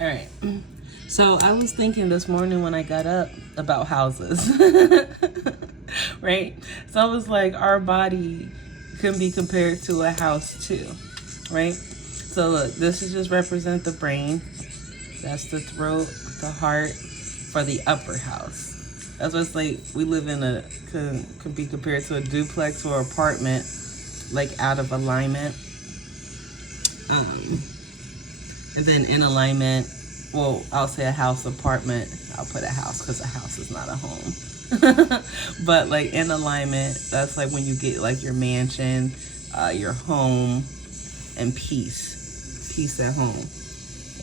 All right. So I was thinking this morning when I got up about houses, right? So I was like, our body can be compared to a house too, right? So look, this is just represent the brain. That's the throat, the heart for the upper house. That's what's like we live in a can be compared to a duplex or apartment, like out of alignment. Um, and then in alignment, well, I'll say a house apartment. I'll put a house because a house is not a home. But like in alignment, that's like when you get like your mansion, your home, and peace at home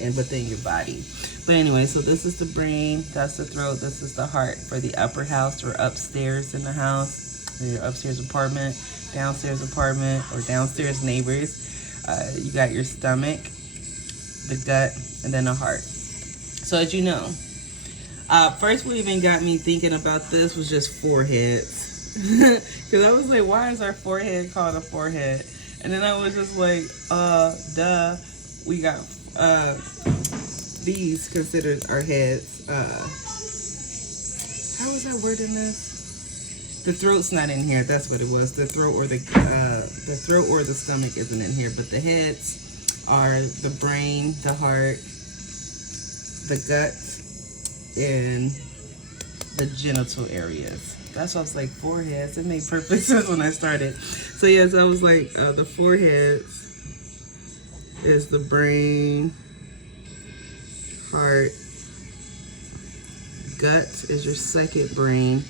and within your body. But anyway, so this is the brain, that's the throat, this is the heart for the upper house or upstairs in the house, your upstairs apartment, downstairs apartment, or downstairs neighbors. You got your stomach, the gut, and then the heart. So as you know, first what even got me thinking about this was just foreheads. Because I was like, why is our forehead called a forehead? And then I was just like, duh, we got these considered our heads. How was I wording this? The throat's not in here. That's what it was. The throat or the throat or the stomach isn't in here, but the heads are the brain, the heart, the gut, and the genital areas. That's why I was like foreheads. It made perfect sense when I started. So yes, I was like the foreheads is the brain, heart, gut is your second brain,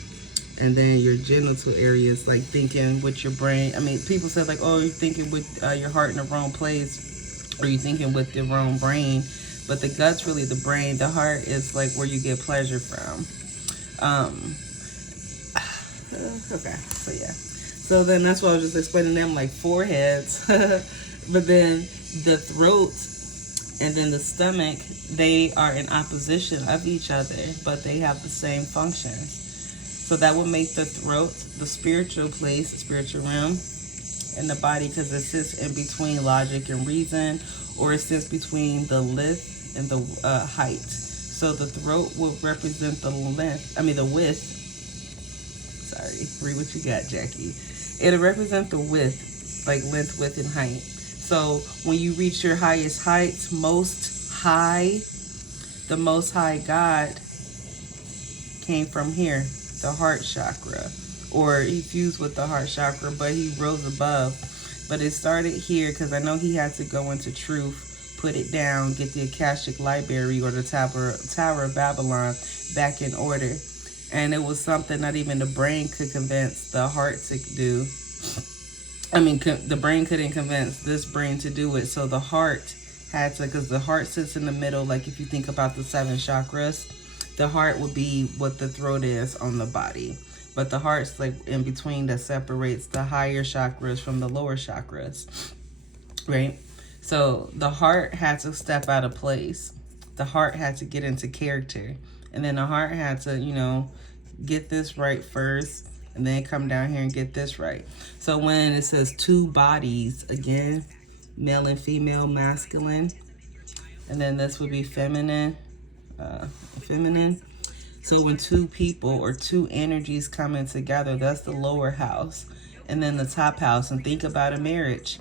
and then your genital areas, like thinking with your brain. I mean, people said like, oh, you're thinking with your heart in the wrong place, or you're thinking with the wrong brain. But the gut's really the brain. The heart is like where you get pleasure from. Okay, so yeah. So then that's why I was just explaining them like foreheads. But then the throat and then the stomach, they are in opposition of each other, but they have the same functions. So that would make the throat the spiritual place, the spiritual realm in the body, because it sits in between logic and reason, or it sits between the length and the height. So the throat will represent the width. Sorry, read what you got, Jackie. It'll represent the width, like length, width, and height. So when you reach your highest heights, the most high God came from here, the heart chakra, or he fused with the heart chakra, but he rose above. But it started here because I know he had to go into truth, put it down, get the Akashic Library or the Tower of Babylon back in order. And it was something not even the brain could convince the heart to do. The brain couldn't convince this brain to do it. So the heart had to, because the heart sits in the middle. Like if you think about the 7 chakras, the heart would be what the throat is on the body. But the heart's like in between that separates the higher chakras from the lower chakras, right? So the heart had to step out of place. The heart had to get into character. And then the heart had to, get this right first, and then come down here and get this right. So when it says 2 bodies, again, male and female, masculine, and then this would be feminine. So when 2 people or 2 energies coming together, that's the lower house. And then the top house. And think about a marriage.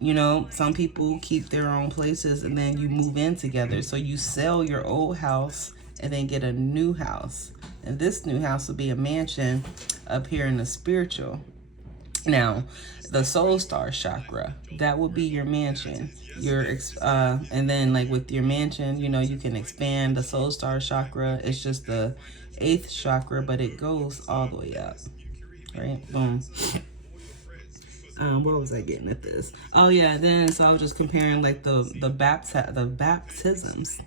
Some people keep their own places and then you move in together. So you sell your old house and then get a new house. And this new house will be a mansion up here in the spiritual. Now, the soul star chakra, that will be your mansion. And then like with your mansion, you can expand. The soul star chakra, it's just the 8th chakra, but it goes all the way up. Right? Boom. What was I getting at this? Oh yeah, then so I was just comparing like the baptisms.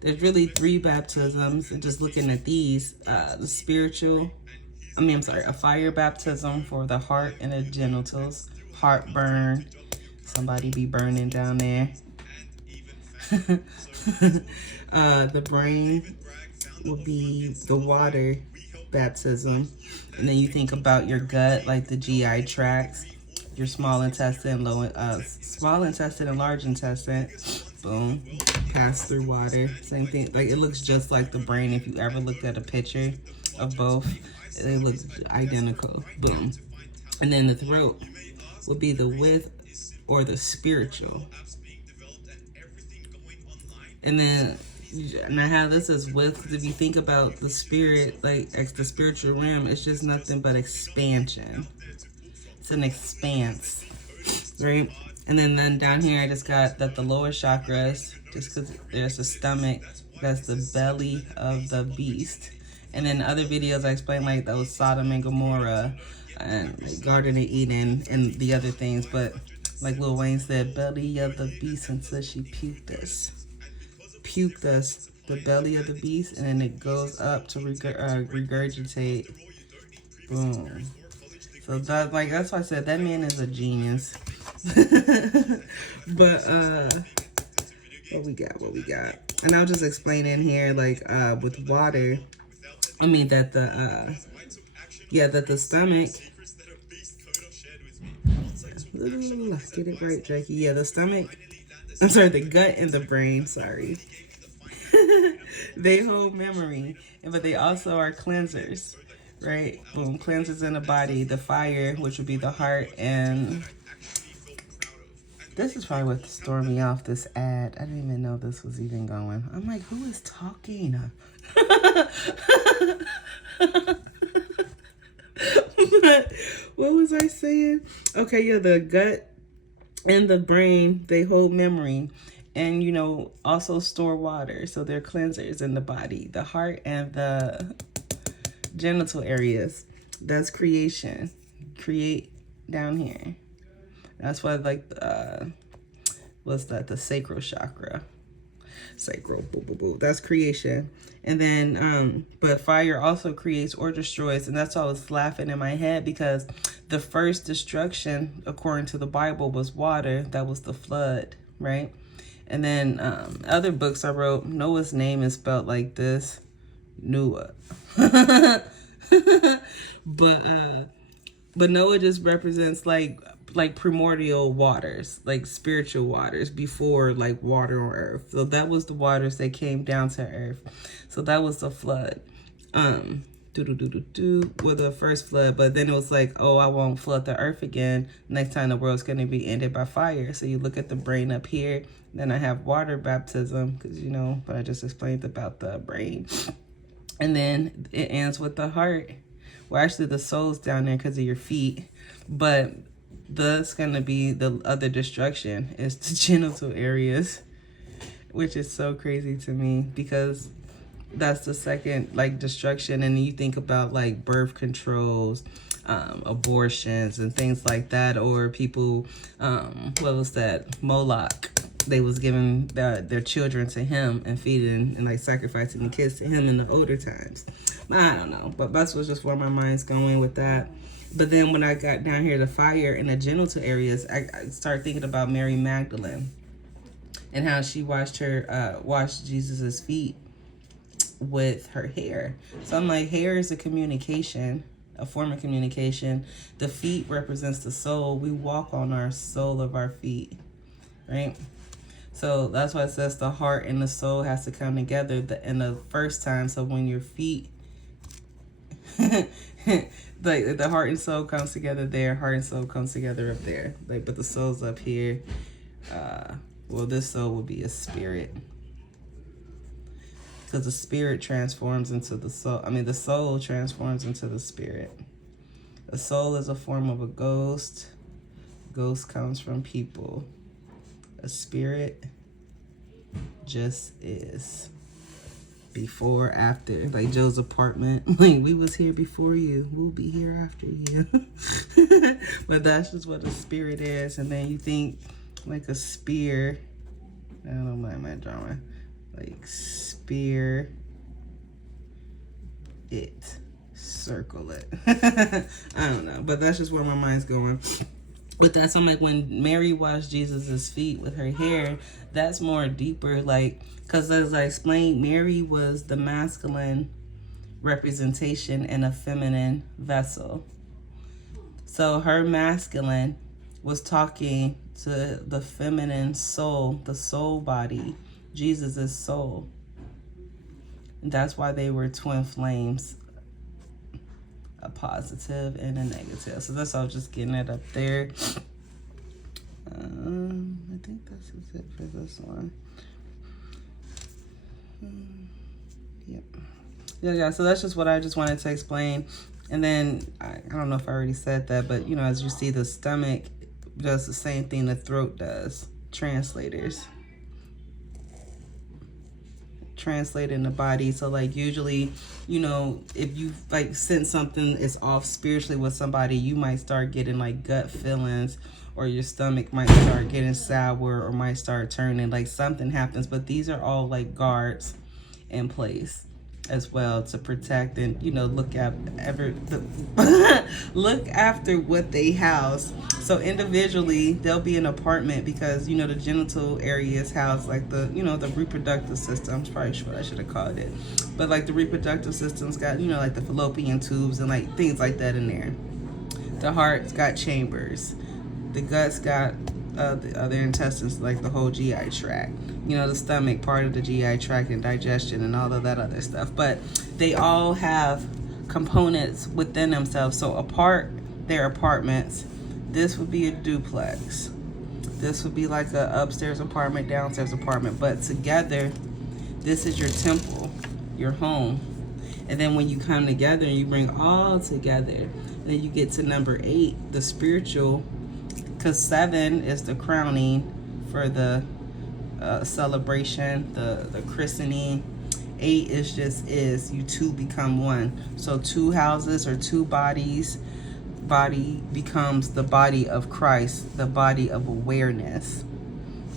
There's really 3 baptisms, and just looking at these, the spiritual, a fire baptism for the heart and the genitals, heartburn, somebody be burning down there. The brain will be the water baptism, and then you think about your gut, like the GI tracts, your small intestine, and large intestine, boom. pass through water. Same thing. Like, it looks just like the brain. If you ever looked at a picture of both, they look identical. Boom. And then the throat will be the width or the spiritual. And then now how this is width, if you think about the spirit, like the spiritual realm, it's just nothing but expansion. It's an expanse, right? And then down here, I just got that the lower chakras, just because there's a stomach, that's the belly of the beast. And then other videos, I explain like those Sodom and Gomorrah and like Garden of Eden and the other things. But like Lil Wayne said, belly of the beast until she puked us. Puked us, the belly of the beast, and then it goes up to regurgitate. Boom. So that, like, that's why I said that man is a genius. But what we got? And I'll just explain in here, like, with water. I mean that the that the stomach. Get it right, Jackie. Yeah, the stomach. I'm sorry, the gut and the brain. Sorry. They hold memory, but they also are cleansers, right? Boom, cleansers in the body. The fire, which would be the heart, and this is probably what threw me off, this ad. I didn't even know this was even going. I'm like, who is talking? What was I saying? Okay, yeah, the gut and the brain, they hold memory. And, you know, also store water. So they're cleansers in the body. The heart and the genital areas. That's creation. Create down here. That's why, like, what's that? The sacral chakra. Sacral, boo, boo, boo. That's creation. And then, but fire also creates or destroys. And that's why I was laughing in my head, because the first destruction, according to the Bible, was water. That was the flood, right? And then other books I wrote, Noah's name is spelled like this, Noah. But Noah just represents like primordial waters, like spiritual waters before like water on earth. So that was the waters that came down to earth. So that was the flood. With the first flood, but then it was like, oh, I won't flood the earth again. Next time the world's going to be ended by fire. So you look at the brain up here. Then I have water baptism, because you know what I just explained about the brain. And then it ends with the heart. Well, actually the soul's down there because of your feet, but that's going to be the other destruction is the genital areas, which is so crazy to me, because that's the second like destruction. And you think about like birth controls, abortions and things like that, or people, what was that, Moloch, they was giving their children to him and feeding and like sacrificing the kids to him in the older times. I don't know, but that's what's just where my mind's going with that. But then when I got down here, the fire in the genital areas, I started thinking about Mary Magdalene and how she washed Jesus's feet with her hair. So I'm like, hair is a communication, a form of communication. The feet represents the soul. We walk on our sole of our feet, right? So that's why it says the heart and the soul has to come together in the first time. So when your feet, like the heart and soul comes together there, heart and soul comes together up there. Like, but the soul's up here. Well, this soul will be a spirit, because the spirit transforms into the soul. I mean, the soul transforms into the spirit. A soul is a form of a ghost. Ghost comes from people. A spirit just is. Before, after, like Joe's apartment. Like, we was here before you, we'll be here after you. But that's just what a spirit is. And then you think like a spear. I don't mind my drama. Like spear it, circle it. I don't know, but that's just where my mind's going with that. So I'm like, when Mary washed Jesus's feet with her hair, that's more deeper, like, because as I explained, Mary was the masculine representation in a feminine vessel. So her masculine was talking to the feminine soul, the soul body, Jesus' soul. And that's why they were twin flames, a positive and a negative. So that's all, just getting it up there. I think this is it for this one. Yep. Yeah, so that's just what I just wanted to explain. And then, I don't know if I already said that, but, you know, as you see, the stomach does the same thing the throat does. Translators. Translate in the body. So, like, usually, you know, if you, like, sense something is off spiritually with somebody, you might start getting, like, gut feelings, or your stomach might start getting sour, or might start turning, like, something happens. But these are all, like, guards in place as well to protect and, you know, look after what they house. So individually, they'll be an apartment because, you know, the genital area is housed, like, the, you know, the reproductive system. I'm probably sure what I should have called it, but, like, the reproductive system's got, you know, like the fallopian tubes and, like, things like that in there. The heart's got chambers. The gut's got the other intestines, like the whole GI tract. You know, the stomach, part of the GI tract, and digestion and all of that other stuff. But they all have components within themselves. So apart, they're apartments. This would be a duplex. This would be like a upstairs apartment, downstairs apartment. But together, this is your temple, your home. And then when you come together and you bring all together, then you get to number 8, the spiritual. Because 7 is the crowning for the celebration, the christening. 8 is just you two become one. So 2 houses or 2 bodies. Body becomes the body of Christ, the body of awareness.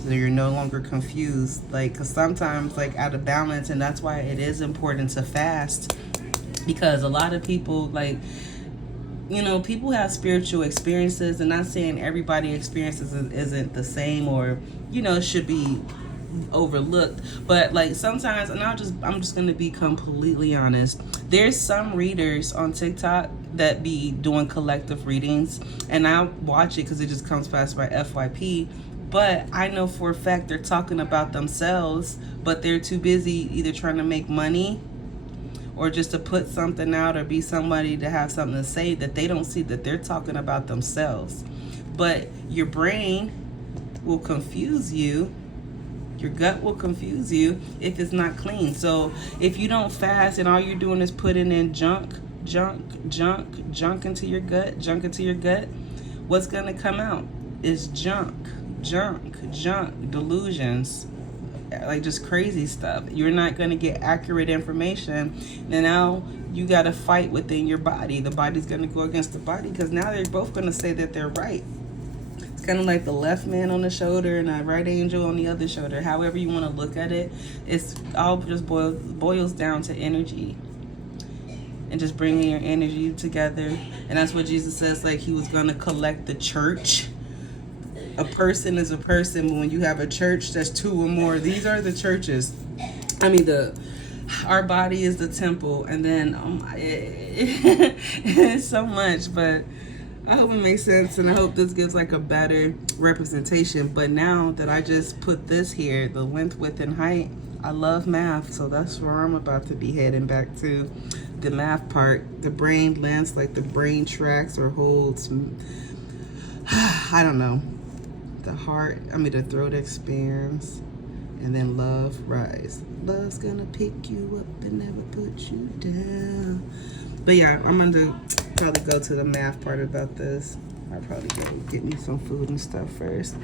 So you're no longer confused. Like, because sometimes, like, out of balance, and that's why it is important to fast. Because a lot of people, like, you know, people have spiritual experiences, and not saying everybody experiences isn't the same, or, you know, should be overlooked. But, like, sometimes, and I'm just going to be completely honest, there's some readers on TikTok that be doing collective readings, and I watch it because it just comes past my FYP. But I know for a fact they're talking about themselves, but they're too busy either trying to make money or just to put something out or be somebody to have something to say, that they don't see that they're talking about themselves. But your brain will confuse you. Your gut will confuse you if it's not clean. So if you don't fast and all you're doing is putting in junk into your gut, what's going to come out is junk, delusions, like just crazy stuff. You're not going to get accurate information. And now you got to fight within your body. The body's going to go against the body, because now they're both going to say that they're right. It's kind of like the left man on the shoulder and a right angel on the other shoulder. However you want to look at it, it's all just boils down to energy. And just bringing your energy together. And that's what Jesus says, like, he was going to collect the church. A person is a person, but when you have a church, that's 2 or more. These are the churches. I mean, our body is the temple, and then it's so much. But I hope it makes sense, and I hope this gives like a better representation. But now that I just put this here, the length, width, and height, I love math, so that's where I'm about to be heading back to, the math part. The brain lengths, like the brain tracks or holds, I don't know. The throat expands, and then love rise. Love's gonna pick you up and never put you down. But yeah, I'm gonna probably go to the math part about this. I'll probably go get me some food and stuff first.